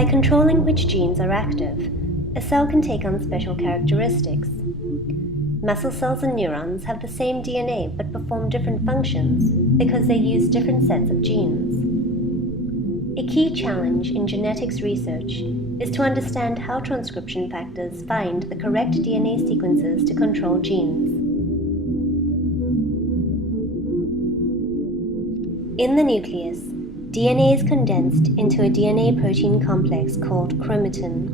By controlling which genes are active, a cell can take on special characteristics. Muscle cells and neurons have the same DNA but perform different functions because they use different sets of genes. A key challenge in genetics research is to understand how transcription factors find the correct DNA sequences to control genes. In the nucleus, DNA is condensed into a DNA-protein complex called chromatin.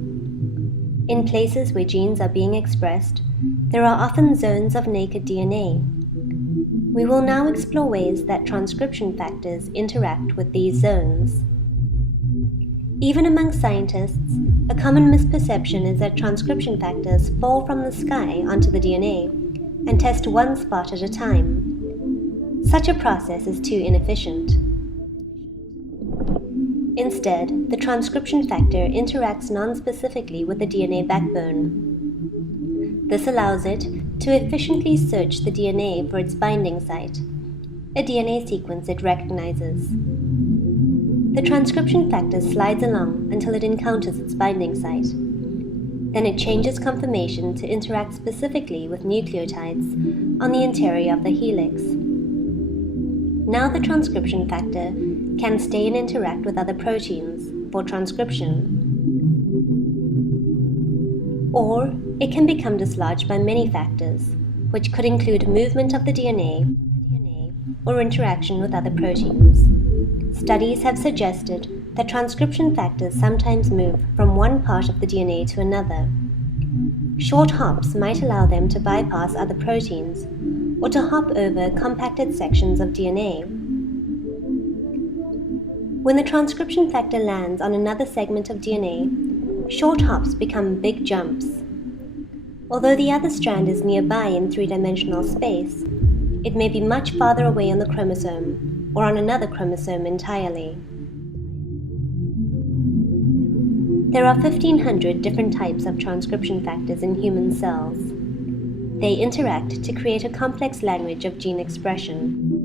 In places where genes are being expressed, there are often zones of naked DNA. We will now explore ways that transcription factors interact with these zones. Even among scientists, a common misperception is that transcription factors fall from the sky onto the DNA and test one spot at a time. Such a process is too inefficient. Instead, the transcription factor interacts non-specifically with the DNA backbone. This allows it to efficiently search the DNA for its binding site, a DNA sequence it recognizes. The transcription factor slides along until it encounters its binding site. Then it changes conformation to interact specifically with nucleotides on the interior of the helix. Now the transcription factor can stay and interact with other proteins for transcription. Or it can become dislodged by many factors, which could include movement of the DNA or interaction with other proteins. Studies have suggested that transcription factors sometimes move from one part of the DNA to another. Short hops might allow them to bypass other proteins or to hop over compacted sections of DNA. When the transcription factor lands on another segment of DNA, short hops become big jumps. Although the other strand is nearby in three-dimensional space, it may be much farther away on the chromosome, or on another chromosome entirely. There are 1,500 different types of transcription factors in human cells. They interact to create a complex language of gene expression.